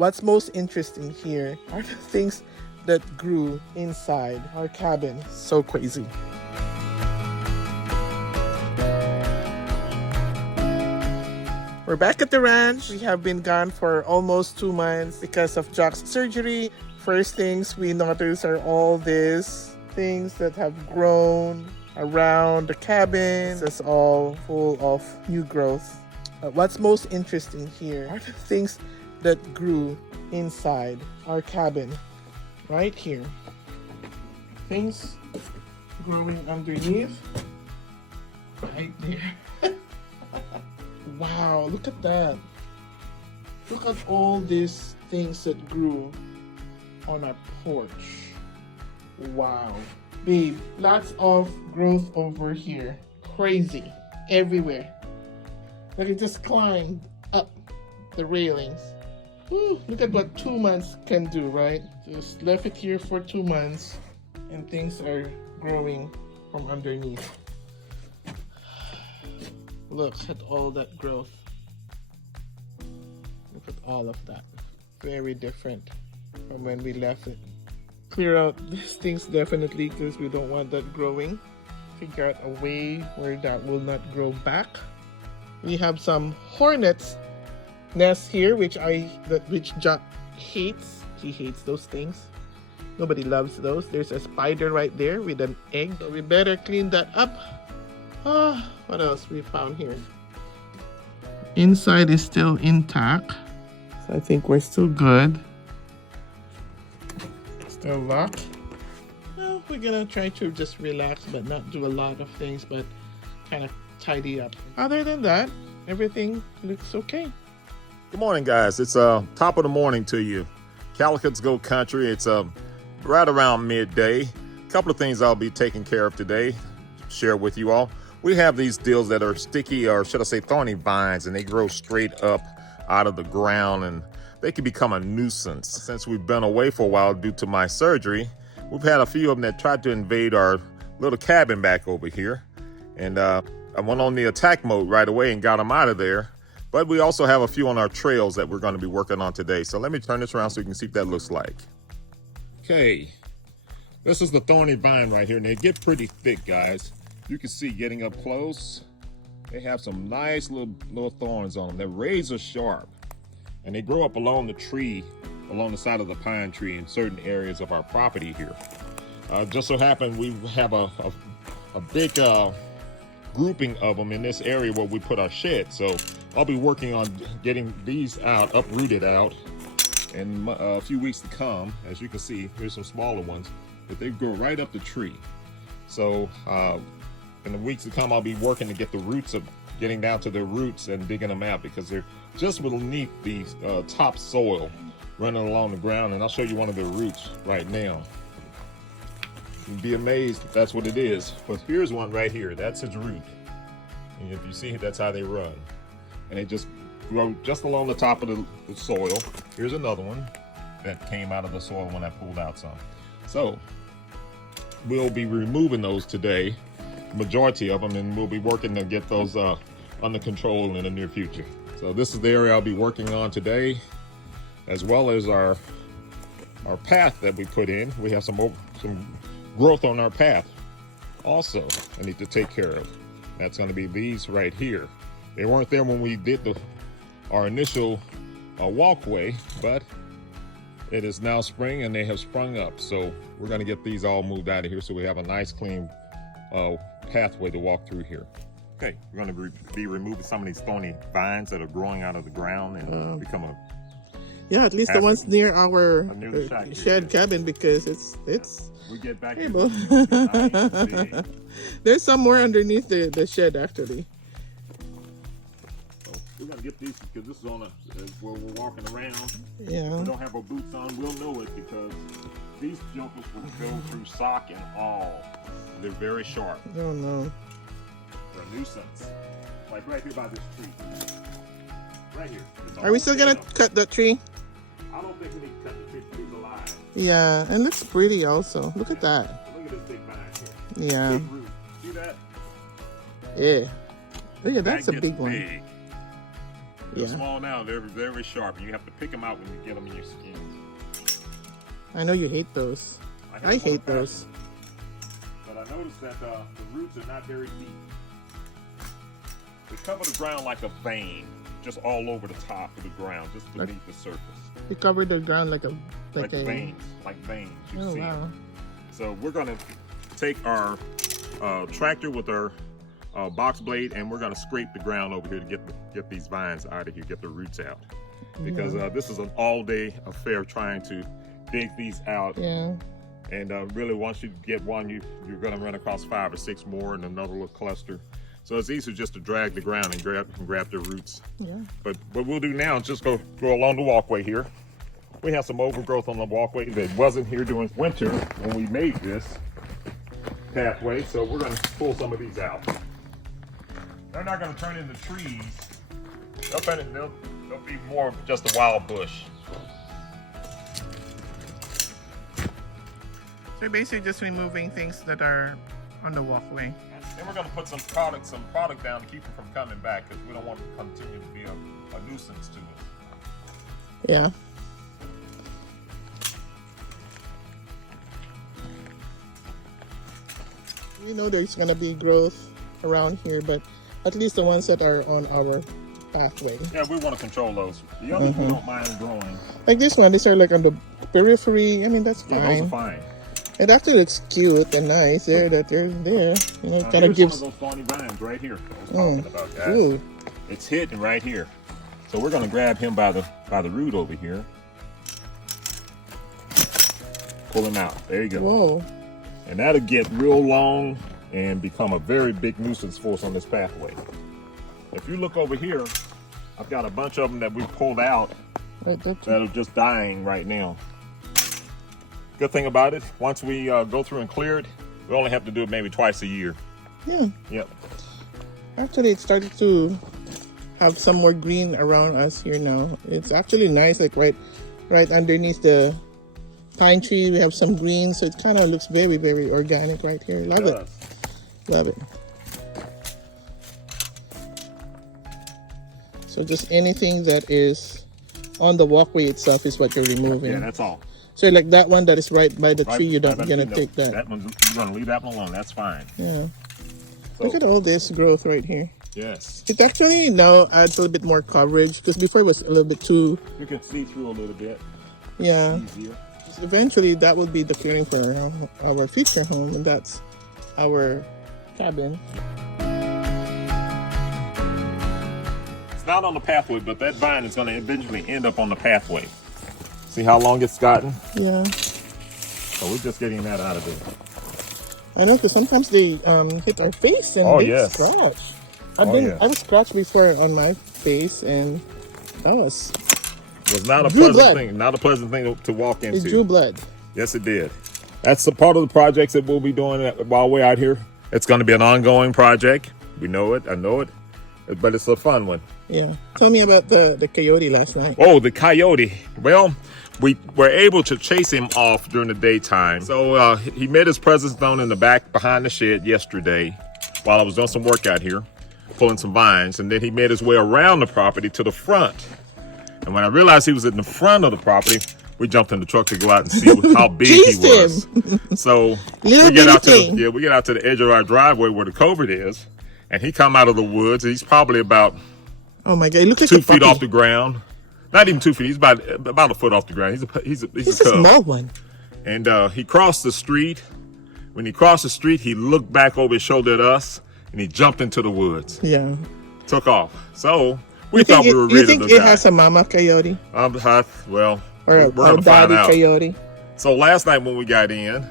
What's most interesting here are the things that grew inside our cabin. So crazy. We're back at the ranch. We have been gone for almost 2 months because of Jock's surgery. First things we notice are all these things that have grown around the cabin. It's all full of new growth. What's most interesting here are the things that grew inside our cabin. Right here. Things growing underneath. Right there. Wow, look at that. Look at all these things that grew on our porch. Wow. Babe, lots of growth over here. Crazy. Everywhere. Like it just climbed up the railings. Whew, look at what 2 months can do, right? Just left it here for 2 months and things are growing from underneath. Look at all that growth. Look at all of that. Very different from when we left it. Clear out these things definitely because we don't want that growing. Figure out a way where that will not grow back. We have some hornets nests here, which Jock hates. He hates those things. Nobody loves those. There's a spider right there with an egg. So we better clean that up. What else we found here? Inside is still intact. So I think we're still good. Still locked. Well, we're gonna try to just relax but not do a lot of things, but kind of tidy up. Other than that, everything looks okay. Good morning, guys. It's top of the morning to you. Calicots Go Country. It's right around midday. A couple of things I'll be taking care of today, share with you all. We have these deals that are sticky, or should I say thorny vines, and they grow straight up out of the ground and they can become a nuisance. Since we've been away for a while due to my surgery, we've had a few of them that tried to invade our little cabin back over here. And I went on the attack mode right away and got them out of there. But we also have a few on our trails that we're going to be working on today. So let me turn this around so you can see what that looks like. Okay, this is the thorny vine right here, and they get pretty thick, guys. You can see getting up close, they have some nice little thorns on them. They're razor sharp, and they grow up along the tree, along the side of the pine tree in certain areas of our property here. Just so happened we have a big grouping of them in this area where we put our shed. So I'll be working on getting these out, uprooted out in a few weeks to come. As you can see, here's some smaller ones, but they grow right up the tree. So in the weeks to come, I'll be working to get the roots of getting down to the roots and digging them out because they're just beneath the top soil running along the ground. And I'll show you one of the roots right now. You'd be amazed if that's what it is. But here's one right here. That's its root. And if you see it, that's how they run. And they just grow just along the top of the soil. Here's another one that came out of the soil when I pulled out some. So we'll be removing those today, majority of them, and we'll be working to get those under control in the near future. So this is the area I'll be working on today, as well as our path that we put in. We have some growth on our path also I need to take care of. That's going to be these right here. They weren't there when we did our initial walkway, but it is now spring and they have sprung up. So we're going to get these all moved out of here so we have a nice clean pathway to walk through here. Okay, we're going to be removing some of these thorny vines that are growing out of the ground and become a at least the ones near our shed cabin, because it's we get back able. There's some more underneath the shed actually. So we're gonna get these because this is on where we're walking around. Yeah. We don't have our boots on. We'll know it because these jokers will go through sock and all. They're very sharp. Oh no. They're a nuisance. Like right here by this tree. Right here. Are we still gonna cut the tree? I don't think we need to cut the tree. The tree's alive. Yeah, and looks pretty also. Look at that. Look at this big vine here. Yeah. Big root. See that? Yeah. Look at that's a gets big one. Big. They're Yeah. small now. They're very sharp, and you have to pick them out when you get them in your skin. I know you hate those. I hate those. But I noticed that the roots are not very deep. They cover the ground like a vein, just all over the top of the ground, just beneath the surface. They covered the ground like a veins, like veins. You oh see. wow. So we're gonna take our tractor with our box blade, and we're gonna scrape the ground over here to get these vines out of here, get the roots out. Because this is an all-day affair trying to dig these out. Yeah. And really, once you get one, you're gonna run across 5 or 6 more in another little cluster. So it's easier just to drag the ground and grab the roots. Yeah. But what we'll do now is just go along the walkway here. We have some overgrowth on the walkway that wasn't here during winter when we made this pathway. So we're going to pull some of these out. They're not going to turn into trees. They'll be more of just a wild bush. So you're basically just removing things that are on the walkway. Then we're going to put some product down to keep it from coming back, because we don't want it to continue to be a nuisance to us. Yeah. We know there's going to be growth around here, but at least the ones that are on our pathway. Yeah, we want to control those. The others we don't mind growing. Like this one, these are like on the periphery. I mean, that's fine. Yeah, those are fine. It actually looks cute and nice there that they're there. You know, it kind of gives. One of those thorny vines right here I was talking about, guys. Ooh. It's hidden right here. So we're going to grab him by the root over here. Pull him out. There you go. Whoa. And that'll get real long and become a very big nuisance for us on this pathway. If you look over here, I've got a bunch of them that we pulled out that are just dying right now. Good thing about it, once we go through and clear it, we only have to do it maybe twice a year. Yeah. Yep. Actually, it started to have some more green around us here now. It's actually nice, like right underneath the pine tree, we have some green, so it kind of looks very, very organic right here. Love it. Love it. So just anything that is on the walkway itself is what you're removing. Yeah, that's all. So like that one that is right by the tree, you're not gonna take that. That one's, you're gonna leave that one alone. That's fine. Yeah. So, look at all this growth right here. Yes. It actually now adds a little bit more coverage, because before it was a little bit too. You can see through a little bit. Yeah. Easier. Eventually, that will be the clearing for our future home, and that's our cabin. It's not on the pathway, but that vine is going to eventually end up on the pathway. See how long it's gotten? Yeah. So we're just getting that out of there. I know, because sometimes they hit our face and they scratch. I was scratched before on my face, and that was not a pleasant thing. Not a pleasant thing to walk into. It drew blood. Yes, it did. That's a part of the projects that we'll be doing while we're out here. It's going to be an ongoing project. We know it. I know it. But it's a fun one. Yeah. Tell me about the coyote last night. Oh, the coyote. Well, we were able to chase him off during the daytime. So he made his presence known in the back behind the shed yesterday while I was doing some work out here, pulling some vines. And then he made his way around the property to the front. And when I realized he was in the front of the property, we jumped in the truck to go out and see how big he was. So we get out to the edge of our driveway where the covert is, and he come out of the woods. And he's probably about oh my God, look like 2 feet off the ground. Not even 2 feet. He's about a foot off the ground. He's a small one. And he crossed the street. When he crossed the street, he looked back over his shoulder at us, and he jumped into the woods. Yeah. Took off. So we thought we were ready to die. You think it has a mama coyote? Well, or we're going to find out. Coyote. So last night when we got in,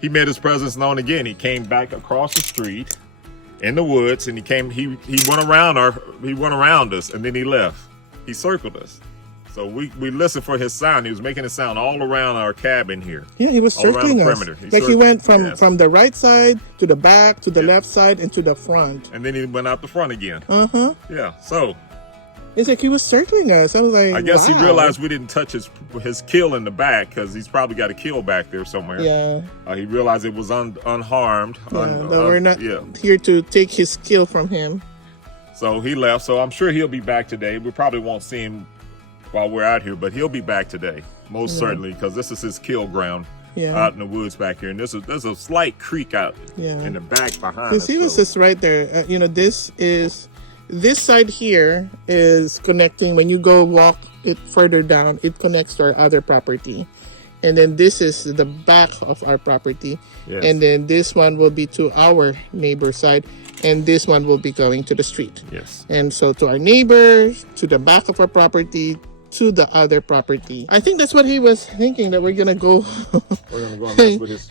he made his presence known again. He came back across the street in the woods, and he went around us, and then he left. He circled us. So we listened for his sound. He was making a sound all around our cabin here. Yeah, he was circling us. He went from the right side to the back to the left side and to the front. And then he went out the front again. Yeah. So it's like he was circling us. I was like, I guess he realized we didn't touch his kill in the back, because he's probably got a kill back there somewhere. Yeah. He realized it was unharmed. We're not here to take his kill from him. So he left. So I'm sure he'll be back today. We probably won't see him while we're out here, but he'll be back today, most certainly, because this is his kill ground out in the woods back here. And there's a slight creek out in the back behind us. He was just right there. You know, this side here is connecting. When you go walk it further down, it connects to our other property. And then this is the back of our property. Yes. And then this one will be to our neighbor side. And this one will be going to the street. Yes. And so to our neighbor, to the back of our property, to the other property. I think that's what he was thinking, that we're gonna go, We're gonna go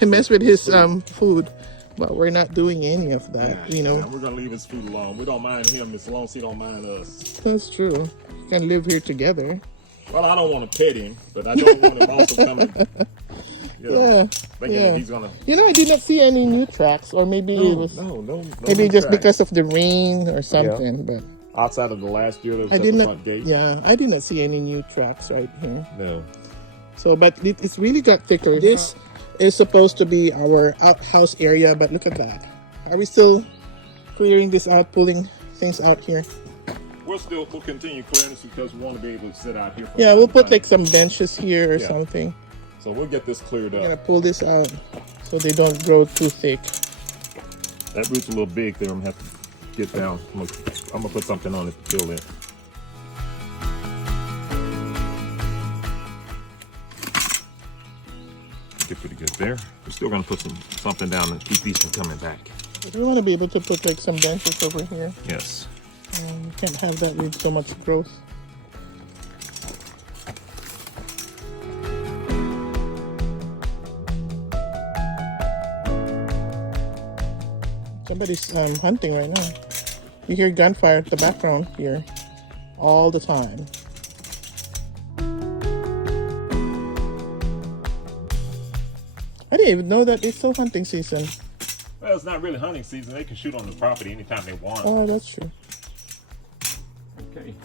mess with his food. But we're not doing any of that, you know. Yeah, we're gonna leave his food alone. We don't mind him as long as he don't mind us. That's true. We can live here together. Well, I don't want to pet him, but I don't want him also coming, thinking that he's gonna. You know, I did not see any new tracks, or maybe it was maybe just because of the rain or something. But outside of the last year, that was I at did the not. front gate. Yeah, I did not see any new tracks right here. No. So, but it's really got thicker. This is supposed to be our outhouse area, but look at that. Are we still clearing this out, pulling things out here? We'll continue clearing this because we want to be able to sit out here. Yeah, we'll put like some benches here or something. So we'll get this cleared up. I'm gonna pull this out so they don't grow too thick. That root's a little big there. I'm gonna have to get down. I'm gonna put something on it to fill it. Get pretty good there. We're still gonna put something down to keep these from coming back. We want to be able to put like some benches over here. Yes. You can't have that with so much growth. Somebody's hunting right now. You hear gunfire in the background here all the time. I didn't even know that it's still hunting season. Well, it's not really hunting season. They can shoot on the property anytime they want. Oh, that's true. Okay.